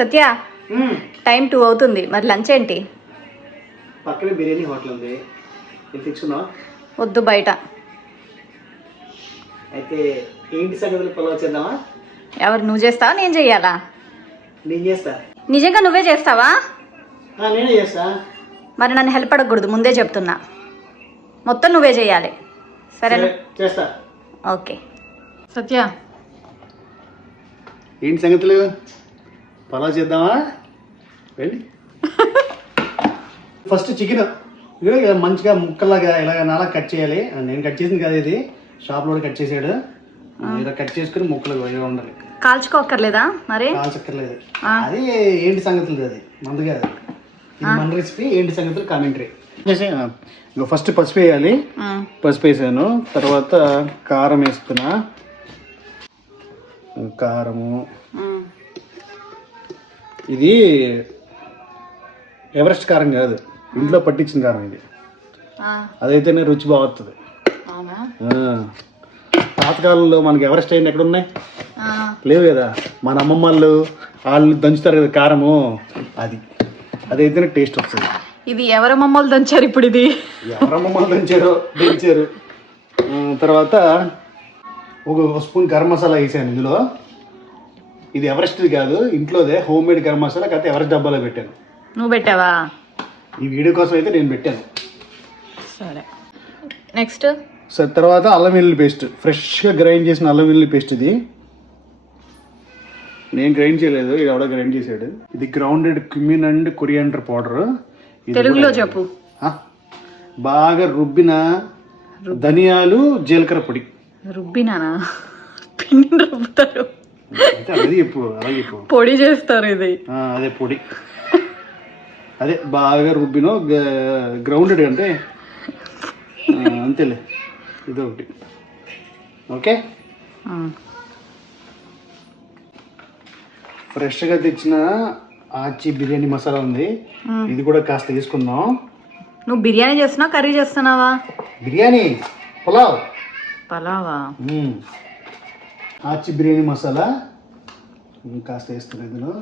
సత్య time 2 అవుతుంది, మరి lunch ఏంటి? పక్కనే బిర్యానీ హోటల్ ఉంది, తెచ్చుకున్నావా? వద్దు, బయట. అయితే ఏంటి సంగతులు ఫాలో చేద్దామా? ఎవరు, నువ్వు చేస్తావా నేను చెయ్యాలా? నేను చేస్తా. నిజంగా నువ్వే చేస్తావా? నేనే చేస్తా. మరి నన్ను హెల్ప్ అడగకూడదు, ముందే చెప్తున్నా. మొత్తం నువ్వే చేయాలి, సరేనా? చేస్తా. ఓకే. సత్య, ఏంటి సంగతులు ఫాలో చేద్దామా? వెళ్ళి ఫస్ట్ చికెన్ మంచిగా ముక్కలాగా ఇలాగ నాలా కట్ చేయాలి. నేను కట్ చేసింది కాదు, ఇది షాప్లో కూడా కట్ చేసాడు. ఇలా కట్ చేసుకుని ముక్కలు ఉండాలి. కాల్చుకోక్కర్లేదా? మరి కాల్చక్కర్లేదు. అది ఏంటి సంగతులు, అది మందు కాదు, ఇది మన రెసిపీ. ఏంటి సంగతులు కామెంటరీ. ఫస్ట్ పసుపు వేయాలి. పసుపు వేసాను, తర్వాత కారం వేస్తున్నా. కారము ఇది ఎవరెస్ట్ కారం కాదు, ఇంట్లో పట్టించిన కారం ఇది. అదైతేనే రుచి బాగుంటుంది. పాతకాలంలో మనకి ఎవరెస్ట్ అయిన ఎక్కడ ఉన్నాయి? లేవు కదా. మన అమ్మమ్మ వాళ్ళు దంచుతారు కదా కారము, అదైతేనే టేస్ట్ వస్తుంది. ఇది ఎవరి మమ్మల్ని దంచారు ఇప్పుడు? ఇది ఎవరమ్మమ్మలు దంచారు. తర్వాత ఒక స్పూన్ గరం మసాలా వేసాను ఇందులో. ఇది ఎవరెస్ట్ కాదు, ఇంట్లోదే హోమ్ మేడ్ గరం మసాలా, కాకపోతే ఎవరెస్ట్ డబ్బాలో పెట్టాను. నువ్వు పెట్టావా? ఈ వీడియో కోసం అయితే నేను పెట్టాను. సరే, నెక్స్ట్. సరే, తర్వాత అల్లం వెల్లుల్లి పేస్ట్, ఫ్రెష్గా గ్రైండ్ చేసిన అల్లం వెల్లుల్లి పేస్ట్. ఇది నేను గ్రైండ్ చేయలేదు, ఇది ఎవడో గ్రైండ్ చేశాడు. ఇది grounded cumin and coriander powder. తెలుగులో చెప్పు. బాగా రుబ్బిన ధనియాలు, జీలకర్ర పొడి. రుబ్బినానా? పిండి రుబ్బుతారు, అలాగే చెప్పు. పొడి చేస్తారు ఇది. అదే పొడి, అదే బాగా రుబ్బిన గ్రౌండెడ్ అంటే అంతేలే. ఇది ఒకటి. ఓకే, ఫ్రెష్గా తెచ్చిన ఆచి బిర్యానీ మసాలా ఉంది, ఇది కూడా కాస్త తీసుకుందాం. నువ్వు బిర్యానీ చేస్తున్నావా, కర్రీ చేస్తున్నావా? బిర్యానీ, పలావా? ఆచి బిర్యానీ మసాలా కాస్త వేస్తున్నా. ఇందులో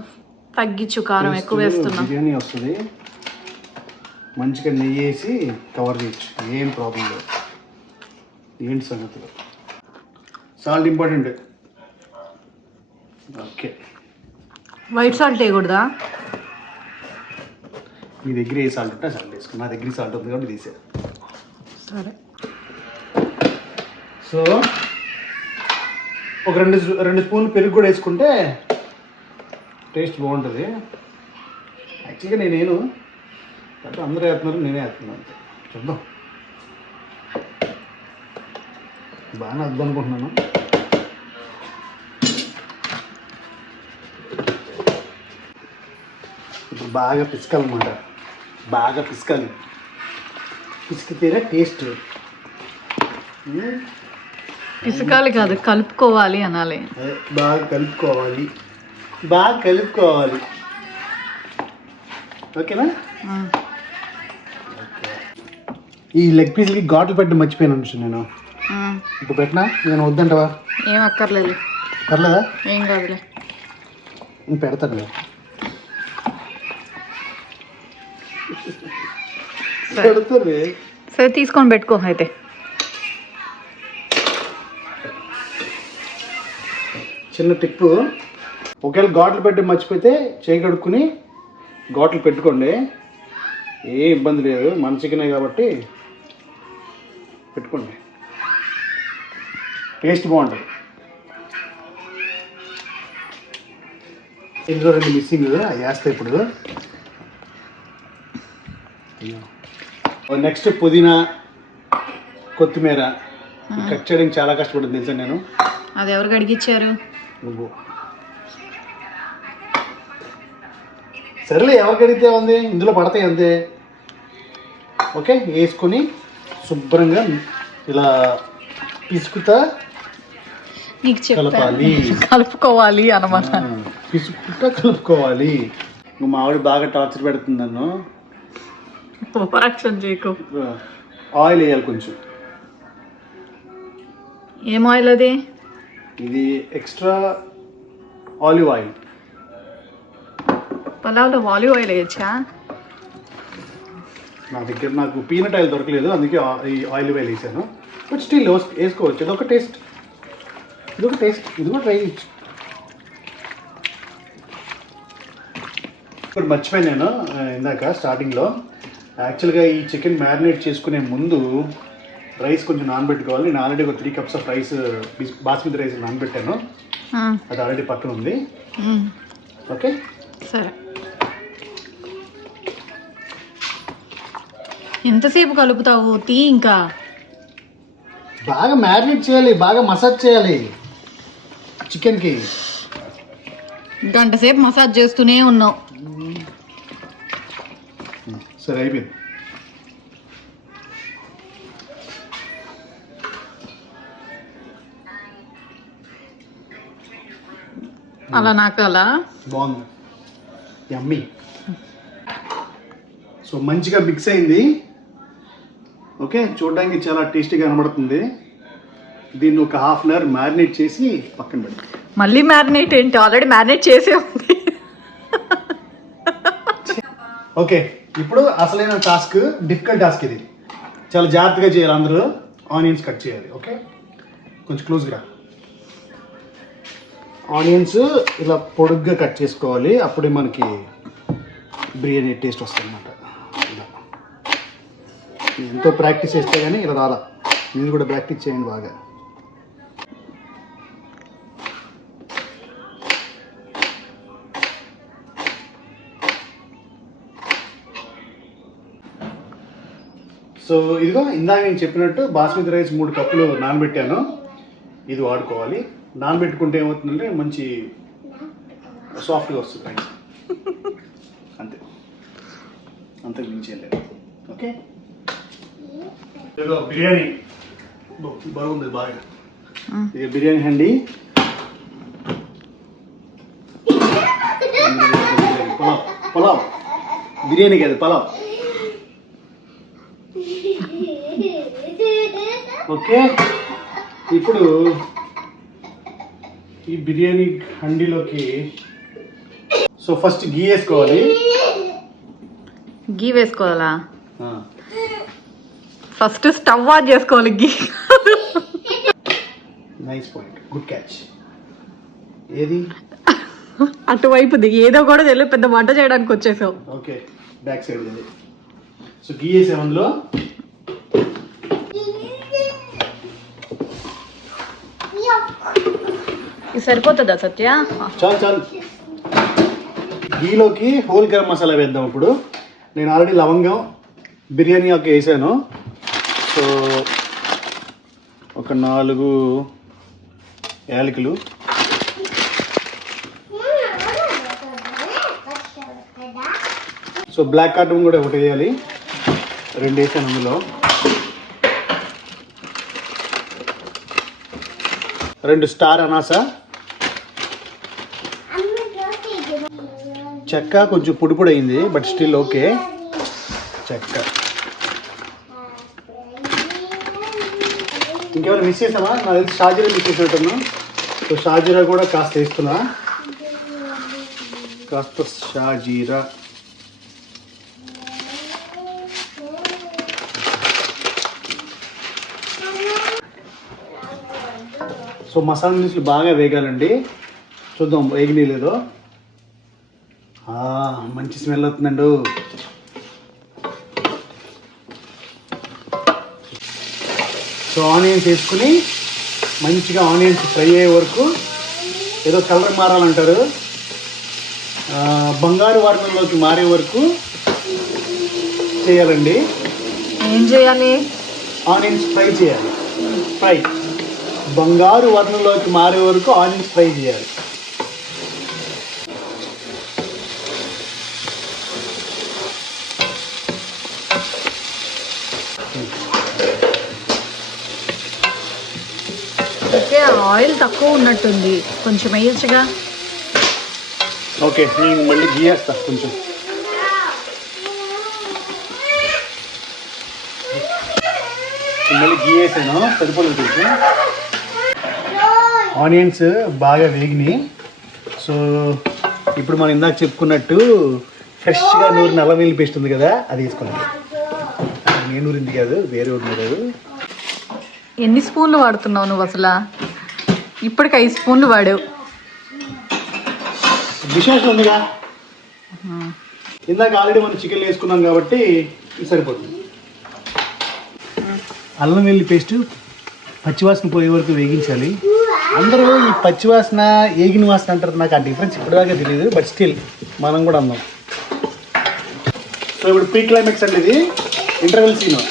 తగ్గించు, కారం ఎక్కువ వేస్తున్నా. బిర్యానీ వస్తుంది. మంచిగా నెయ్యి వేసి కవర్ చేయొచ్చు, ఏం ప్రాబ్లం లేదు. ఏంటి సంగతులు? Salt important. Okay, white salt వేయకూడదా? మీ దగ్గర ఏ సాల్ట్ ఉంటే సాల్ట్ వేసుకో. నా దగ్గర సాల్ట్ ఉంది కాబట్టి తీసాను. సరే, సో ఒక రెండు స్పూన్లు పెరుగు కూడా వేసుకుంటే టేస్ట్ బాగుంటుంది. యాక్చువల్గా నేను అంటే అందరూ వేస్తున్నారు, నేనే వేస్తున్నాను. చూద్దాం, బాగానే వద్దు అనుకుంటున్నాను. ఇప్పుడు బాగా పిసకాలన్నమాట, బాగా పిసకాలి. పిసికితేనే టేస్ట్. పిసకాలి కాదు, కలుపుకోవాలి అనాలి. బాగా కలుపుకోవాలి. ఓకేనా? ఈ లెగ్ పీస్కి ఘాట్లు పెట్టి మర్చిపోయాను అనుషు నేను. ఇప్పుడు పెట్టినా నేను వద్దంటవా? ఏం అక్కర్లేదు. పర్లేదా? ఏం కాదులే, నేను పెడతాను. సరే, తీసుకొని పెట్టుకో. అయితే చిన్న టిప్పు, ఒకవేళ ఘాట్లు పెట్టి మర్చిపోతే చేయి కడుక్కుని ఘాట్లు పెట్టుకోండి, ఏ ఇబ్బంది లేదు. మన చికెనే కాబట్టి పెట్టుకోండి, టేస్ట్ బాగుంటుంది. ఇందులో 2 మిస్సింగ్, అవి వేస్తాయి ఇప్పుడు. నెక్స్ట్ పుదీనా, కొత్తిమీర కట్ చేయడానికి చాలా కష్టపడుతుంది తెలుసా నేను. అది ఎవరికి అడిగిచ్చారు? నువ్వు. సరేలే, ఎవరికి అడిగితే ఉంది, ఇందులో పడతాయి అంతే. ఓకే, వేసుకొని శుభ్రంగా ఇలా పిసుకుతా కలపాలి, కలుపుకోవాలి అన్నమాట. పిసుకుతా కలుపుకోవాలి. నువ్వు మావిడ బాగా టార్చర్ పెడుతుంది నన్ను. ఓవరాక్షన్ చేయకు. ఆయిల్ వేయాలి కొంచెం. ఏం ఆయిల్ అది? ఇది ఎక్స్ట్రా ఆలివ్ ఆయిల్. పలావ్లో ఆలివ్ ఆయిల్ వేయచ్చా? నా దగ్గర నాకు పీనట్ ఆయిల్ దొరకలేదు, అందుకే ఈ ఆయిల్ ఆయిల్ వేసాను. బట్ స్టిల్ వేసుకోవచ్చు, ఇదొక టేస్ట్, ఇది కూడా ట్రై చేయొచ్చు. ఇప్పుడు మర్చిపోయాను నేను ఇందాక స్టార్టింగ్లో, యాక్చువల్గా ఈ చికెన్ మ్యారినేట్ చేసుకునే ముందు రైస్ కొంచెం నానబెట్టుకోవాలి. నేను ఆల్రెడీ ఒక 3 cups of rice, basmati rice నానబెట్టాను, అది ఆల్రెడీ పక్కన ఉంది. ఓకే సరే. ఎంతసేపు కలుపుతావు? ఇంకా బాగా మ్యారినేట్ చేయాలి, బాగా మసాజ్ చేయాలి చికెన్కి. గంట సేపు మసాజ్ చేస్తూనే ఉన్నావు. సరే అయిపోయింది. అలా నాకు అలా బాగుంది, యమ్మీ. సో మంచిగా మిక్స్ అయింది. ఓకే, చూడడానికి చాలా టేస్టీగా కనబడుతుంది. దీన్ని ఒక ½ an hour మ్యారినేట్ చేసి పక్కన పెడతాం. మళ్ళీ మ్యారినేట్ ఏంటి? ఆల్రెడీ మ్యారినేట్ చేసే ఉంది. ఓకే, ఇప్పుడు అసలైన టాస్క్, డిఫికల్ట్ టాస్క్ ఇది. చాలా జాగ్రత్తగా చేయాలి అందరూ. ఆనియన్స్ కట్ చేయాలి. ఓకే, కొంచెం క్లోజ్గా. ఆనియన్స్ ఇలా పొడుగ్గా కట్ చేసుకోవాలి, అప్పుడే మనకి బిర్యానీ టేస్ట్ వస్తుంది అన్నమాట. ఇలా ఎంతో ప్రాక్టీస్ చేస్తే కానీ ఇలా రాలా. మీరు కూడా ప్రాక్టీస్ చేయండి బాగా. సో ఇదిగో ఇందాక నేను చెప్పినట్టు బాస్మతి రైస్ 3 కప్పులు నానబెట్టాను. ఇది వాడుకోవాలి. నానబెట్టుకుంటే ఏమవుతుందంటే మంచి సాఫ్ట్గా వస్తుంది రైస్. అంతే, అంతకు మించి లేదు. ఓకే, ఇదిగో బిర్యానీ బాగుంది బాగా. ఇది బిర్యానీ హండి. పలావ్ బిర్యానీ కాదు, పలావ్. ఓకే, ఇప్పుడు ఈ బిర్యానీ హండీలోకి సో ఫస్ట్ గీ వేసుకోవాలి. గీ వేసుకోవాలా? ఫస్ట్ స్టవ్ ఆన్ చేసుకోవాలి. గీ నైస్ పాయింట్, గుడ్ క్యాచ్. ఏది అటువైపుది ఏదో కూడా తెలియదు, పెద్ద వంట చేయడానికి వచ్చేసావు. ఓకే, బ్యాక్ సైడ్ ఉంది. సో గీ వేసాము అందులో. ఇది సరిపోతుందా సత్య? చాలు. గీలోకి హోల్ గరం మసాలా వేద్దాం. ఇప్పుడు నేను ఆల్రెడీ లవంగం, బిర్యానీ ఆకు వేసాను. సో ఒక 4 యాలకులు, సో బ్లాక్ కార్డమం కూడా ఒకటి వేయాలి. 2 వేసాను అందులో. 2 స్టార్ అనాసా. చెక్క కొంచెం పొడి పొడి అయింది, బట్ స్టిల్ ఓకే. చెక్క ఇంకెవరు మిస్ చేసామా? నాకు తెలిసి షాజీరా మిస్ చేసినట్టున్నా. సో షాజీరా కూడా కాస్త వేస్తున్నా, కాస్త షాజీరా. సో మసాలా దినుసులు బాగా వేగాలండి. చూద్దాం వేగినీ లేదో. మంచి స్మెల్ అవుతుందండి. సో ఆనియన్స్ వేసుకుని మంచిగా ఆనియన్స్ ఫ్రై అయ్యే వరకు, ఏదో కలర్ మారాలంటారు, బంగారు వర్ణంలోకి మారే వరకు చేయాలండి. ఏం చేయాలి? ఆనియన్స్ ఫ్రై చేయాలి. బంగారు వర్ణంలోకి మారే వరకు ఆనియన్స్ ఫ్రై చేయాలి. ఓకే, ఆయిల్ తక్కువ ఉన్నట్టుంది, కొంచెం వేయచ్చుగా. ఓకే, నేను మళ్ళీ గీ వేస్తా కొంచెం. మళ్ళీ గీ వేసాను, సరిపోలేదు కొంచెం. ఆనియన్స్ బాగా వేగినాయి. సో ఇప్పుడు మనం ఇందాక చెప్పుకున్నట్టు ఫ్రెష్గా నూరిన అల్లం వెల్లుల్లి పేస్ట్ ఉంది కదా, అది వేసుకోవాలి. నేను నూరింది కాదు, వేరే నూరారు. ఎన్ని స్పూన్లు వాడుతున్నావు నువ్వు అసలు? ఇప్పటికి 5 స్పూన్లు వాడావు. విశేషం ఉందిగా, ఇందాక ఆల్రెడీ మనం చికెన్ వేసుకున్నాం కాబట్టి ఇది సరిపోతుంది. అల్లం వెల్లుల్లి పేస్ట్ పచ్చివాసన పోయే వరకు వేగించాలి. అందరూ ఈ పచ్చివాసన ఏగిన వాసన అంటారు. నాకు ఆ డిఫరెన్స్ ఇప్పటిదాకా తెలియదు, బట్ స్టిల్ మనం కూడా అందాం. సో ఇప్పుడు ప్రీ క్లైమాక్స్ అండి, ఇది interval scene.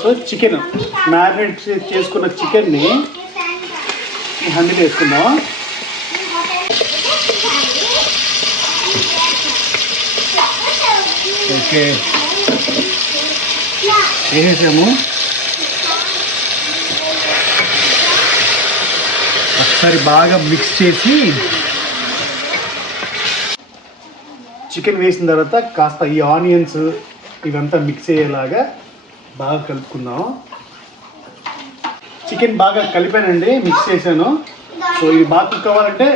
So chicken marinate చేసుకున్న చికెన్ని ఈ హండీలో వేసుకుందాం. ఓకే, వేసేసాము. ఒకసారి బాగా మిక్స్ చేసి చికెన్ వేసిన తర్వాత కాస్త ఈ ఆనియన్స్ ఇవంతా మిక్స్ అయ్యేలాగా బాగా కలుపుకుందాం. చికెన్ బాగా కలిపానండి, మిక్స్ చేశాను. సో ఇది బాగా కుక్ అవ్వాలంటే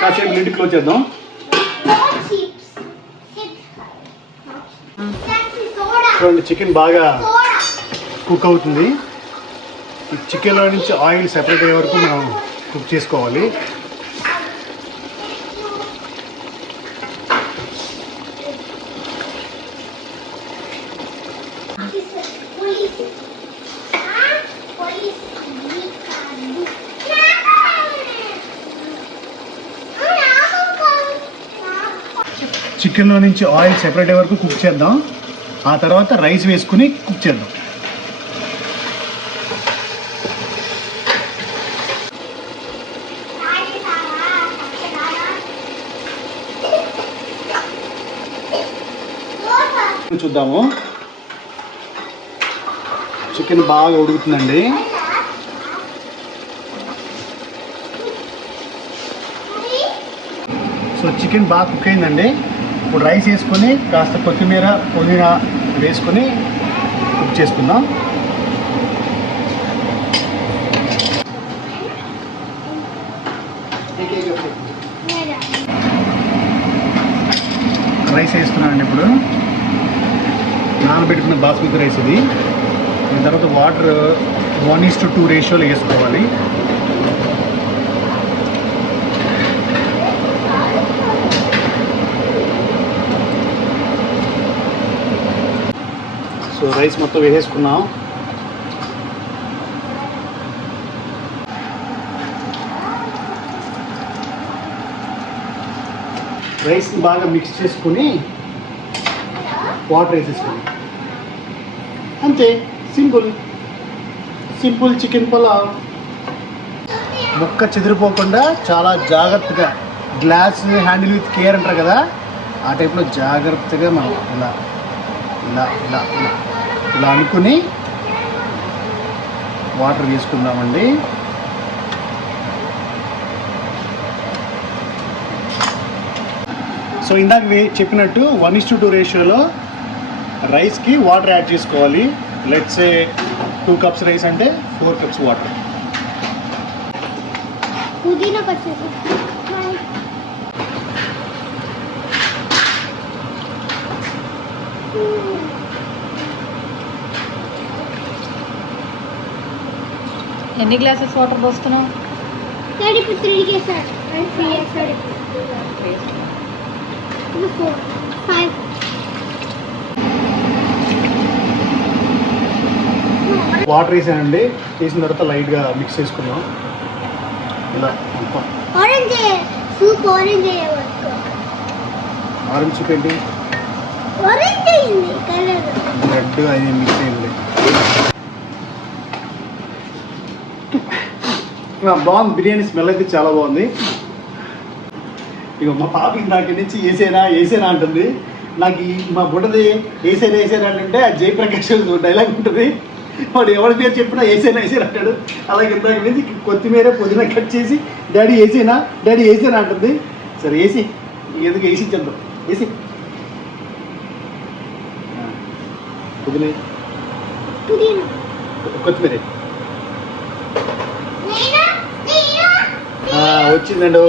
కాసేపు లిడ్ క్లోజ్ చేద్దాం. చూడండి, చికెన్ బాగా కుక్ అవుతుంది. ఈ చికెన్లో నుంచి ఆయిల్ సెపరేట్ అయ్యే వరకు మనం కుక్ చేసుకోవాలి. చికెన్లో నుంచి ఆయిల్ సెపరేట్ అయ్యే వరకు కుక్ చేద్దాం. ఆ తర్వాత రైస్ వేసుకుని కుక్ చేద్దాం. చూద్దాము, చికెన్ బాగా ఉడుకుతుందండి. సో చికెన్ బాగా కుక్ అయిందండి. ఇప్పుడు రైస్ వేసుకొని కాస్త కొత్తిమీర పుదీనా వేసుకొని కుక్ చేసుకుందాం. రైస్ వేసుకున్నానండి. ఇప్పుడు నానబెట్టుకున్న బాస్మతి రైస్ ఇది. దీని తర్వాత వాటర్ 1:2 రేషియోలో వేసుకోవాలి. సో రైస్ మొత్తం వేసేసుకున్నాం. రైస్ని బాగా మిక్స్ చేసుకుని వాటర్ వేసేసుకున్నాం. అంతే, సింపుల్ సింపుల్ చికెన్ పులావ్. ముక్క చెదిరిపోకుండా చాలా జాగ్రత్తగా, గ్లాస్ హ్యాండిల్ విత్ కేర్ అంటారు కదా, ఆ టైప్లో జాగ్రత్తగా మనం ఇలా ఇలా ఇలా ఇలా ఇలా అనుకుని వాటర్ వేసుకుందామండి. సో ఇందాక చెప్పినట్టు 1:2 రేషియోలో రైస్కి వాటర్ యాడ్ చేసుకోవాలి. లెట్స్ సే 2 కప్స్ రైస్ అంటే 4 కప్స్ వాటర్. ఎన్ని గ్లాసెస్ వాటర్ పోస్తున్నావు? వాటర్ వేసానండి. వేసిన తర్వాత లైట్గా మిక్స్ చేసుకుందాం. ఇలా orange soup, orange orange soup ఏంటి? ఆరెంజ్ అయింది కలర్. రెడ్ అది మిక్స్ అయింది. బాగుంది, బిర్యానీ స్మెల్ అయితే చాలా బాగుంది. ఇక మా పాప ఇందాక నుంచి వేసేనా అంటుంది. నాకు మా బుడ్డది వేసేనా అంటే ఆ జయప్రకాష్ డైలాగ్ ఉంటుంది. వాడు ఎవరి పేరు చెప్పినా వేసేనా అంటాడు. అలాగే ఇందాక నుంచి కొత్తిమీర పుదీనా కట్ చేసి డాడీ వేసేనా అంటుంది. సరే వేసి, ఎందుకు వేసి ఇచ్చేద్దాం. వేసి కొత్తిమీర వచ్చిందండి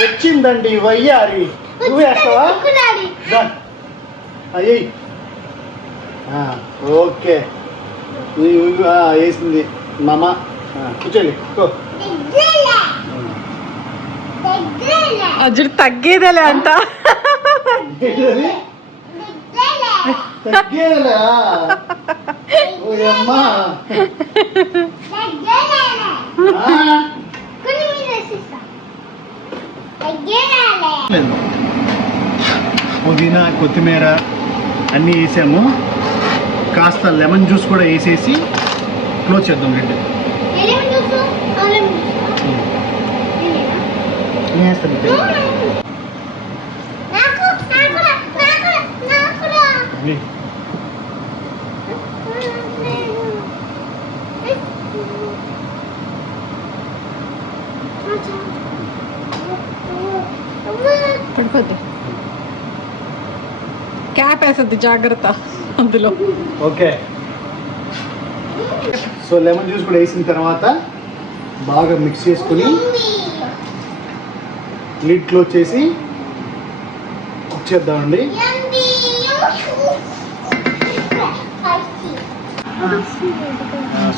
వచ్చిందండి వయ్యారి నువ్వే వేస్తావా డాడీ అయ్యి ఓకే వేసింది మామ కూర్చోండి అర్జున్ తగ్గేదేలే అంట. తగ్గేలా ఓయమ్మా పుదీనా కొత్తిమీర అన్నీ వేసాము. కాస్త లెమన్ జ్యూస్ కూడా వేసేసి క్లోజ్ చేద్దాం గిడ్డ. వేస్తాను పడిపోద్ది. క్యాప్ వేసద్ది జాగ్రత్త అందులో. ఓకే సో లెమన్ జ్యూస్ కూడా వేసిన తర్వాత బాగా మిక్స్ చేసుకుని లిడ్ క్లోజ్ చేసి కుక్ చేద్దామండి.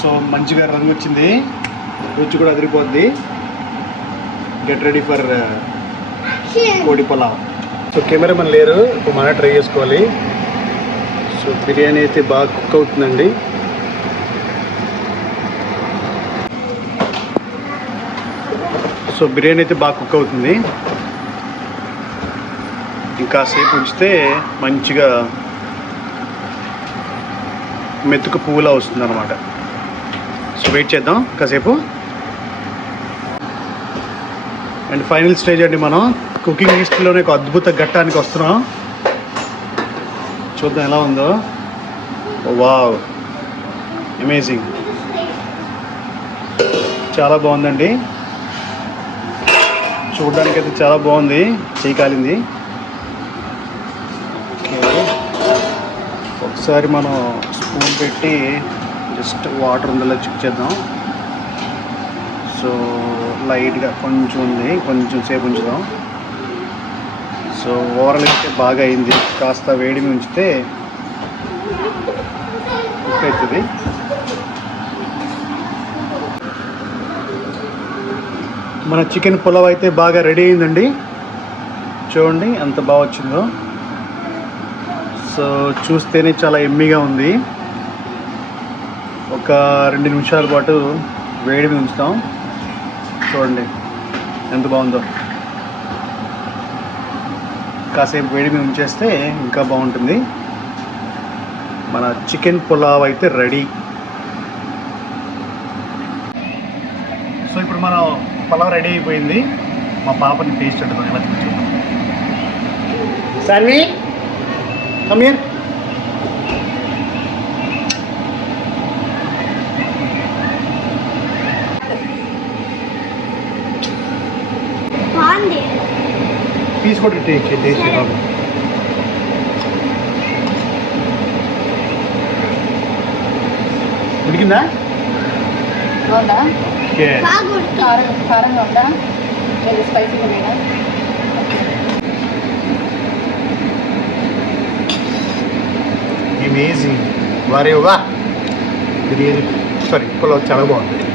సో మంచిగా రంగు వచ్చింది, రుచి కూడా అదిరిపోద్ది. గెట్ రెడీ ఫర్ కోడి పులావ్. సో కెమెరామెన్ లేరు, ఇప్పుడు మనం ట్రై చేసుకోవాలి. సో బిర్యానీ అయితే బాగా కుక్ అవుతుందండి. సో బిర్యానీ అయితే బాగా కుక్ అవుతుంది. ఇంకా సేపు ఉంచితే మంచిగా మెతుకు పువ్వులా వస్తుంది అనమాట. సో వెయిట్ చేద్దాం కాసేపు. అండ్ ఫైనల్ స్టేజ్ అండి, మనం కుకింగ్ హిస్టరీలోనే ఒక అద్భుత ఘట్టానికి వస్తున్నాం. చూద్దాం ఎలా ఉందో. వావ్, అమేజింగ్, చాలా బాగుందండి. చూడడానికి అయితే చాలా బాగుంది, చేయి కాలింది. ఒకసారి మనం స్పూన్ పెట్టి జస్ట్ వాటర్ ఉందలా చెక్ చేద్దాం. సో లైట్గా కొంచెం ఉంది, కొంచెం సేపు ఉంచుదాం. సో ఓవరాల్ అయితే బాగా అయింది. కాస్త వేడిని ఉంచితే కుక్ అవుతుంది. మన చికెన్ పులావ్ అయితే బాగా రెడీ అయిందండి. చూడండి ఎంత బాగా వచ్చిందో. సో చూస్తేనే చాలా ఎమ్మీగా ఉంది. ఒక 2 నిమిషాల పాటు వేడి మీద ఉంచుతాం. చూడండి ఎంత బాగుందో. కాసేపు వేడి మీద ఉంచేస్తే ఇంకా బాగుంటుంది. మన చికెన్ పులావ్ అయితే రెడీ. సో ఇప్పుడు మనం పులావ్ రెడీ అయిపోయింది. మా పాపని టేస్ట్ ఉంటుంది ఎలా చూద్దాం. Saanvi come here. తీసుకోండి, టేస్ట్ బాబు. ఉడికిందా? ఓకే. కారంగా ఉందా? స్పైసీగా ఉన్నాయా? అమేజింగ్, వారే వా బిర్యానీ సారీ పులావ్ చాలా బాగుంది.